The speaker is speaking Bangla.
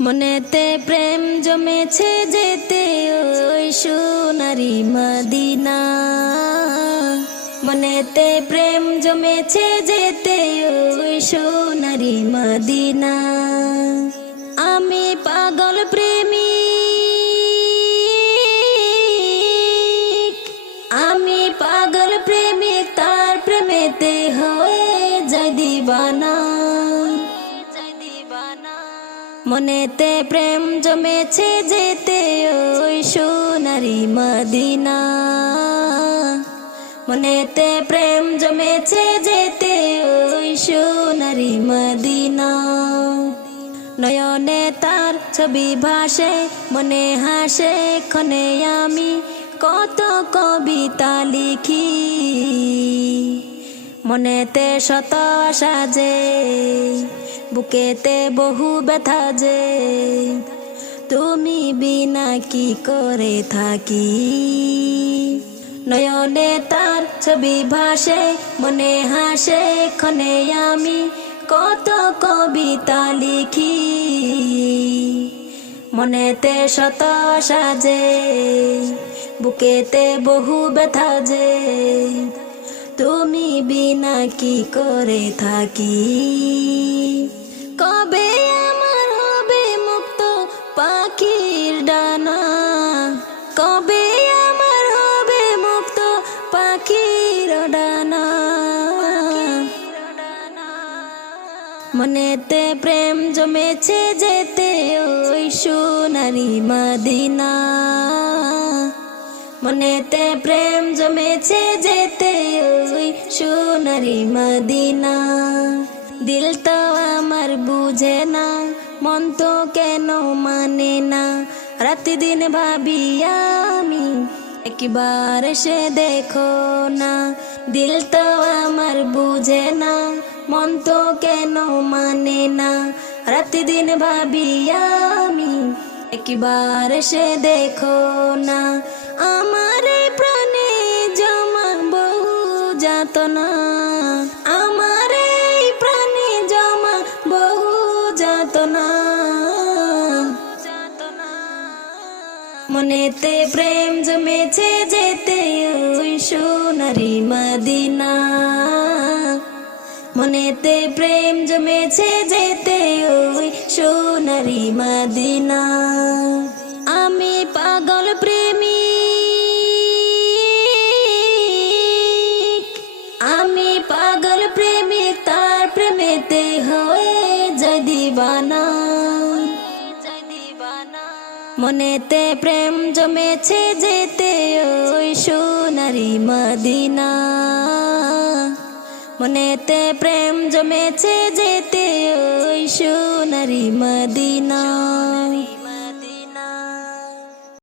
মনেতে প্রেম জমেছে যেতে ওই সোনারি মদিনা। মনেতে প্রেম জমেছে যেতে ওই সোনারি মদিনা। আমি পাগল প্রেমী আমি পাগল প্রেমিক, তার প্রেমেতে হয়ে যাই দিবানা। মনেতে প্রেম জমেছে যেতে ওই সোনারি মদিনা। মনেতে প্রেম জমেছে যেতে ওই সোনারি মদিনা। নয়নে তার ছবি ভাসে, মনে হাসে, ক্ষণে আমি কত কবিতা লিখি। মনেতে শত সাজে বুকেতে বহু ব্যথা যে, তুমি বিনা কি করে থাকি? নয়নে তার ছবি ভাসে, মনে হাসে, ক্ষণে আমি কত কবিতা লিখি। মনেতে শত সাজে বুকেতে বহু ব্যথা যে, তুমি বিনা কি করে থাকি? কবে আমার হবে মুক্ত পাখির ডানা? মনেতে প্রেম জমেছে যেতে ওই সোনারি মাদিনা। মনেতে প্রেম জমেছে যেতে ওই সোনারি মদিনা। দিল তো আমার বুঝে না, মন তো কেন মানে না? রাতি দিন ভাবি আমি একবার সে দেখো না দিল তো আমার বুঝে না মন তো কেন মানে না রাতি দিন ভাবি আমি একবার সে দেখো না আমার প্রাণে জমা বহু যাতনা আমার প্রাণে জমা বহু যাতনা মনেতে প্রেম জমেছে যেতে ওই সোনারি মদিনা মনেতে প্রেম জমেছে যেতে ওই সোনারি মদিনা মনেতে প্রেম জমেছে যেতে ওই সোনারি মদিনা। মনেতে প্রেম জমেছে যেতে ওই সোনারি মদিনা।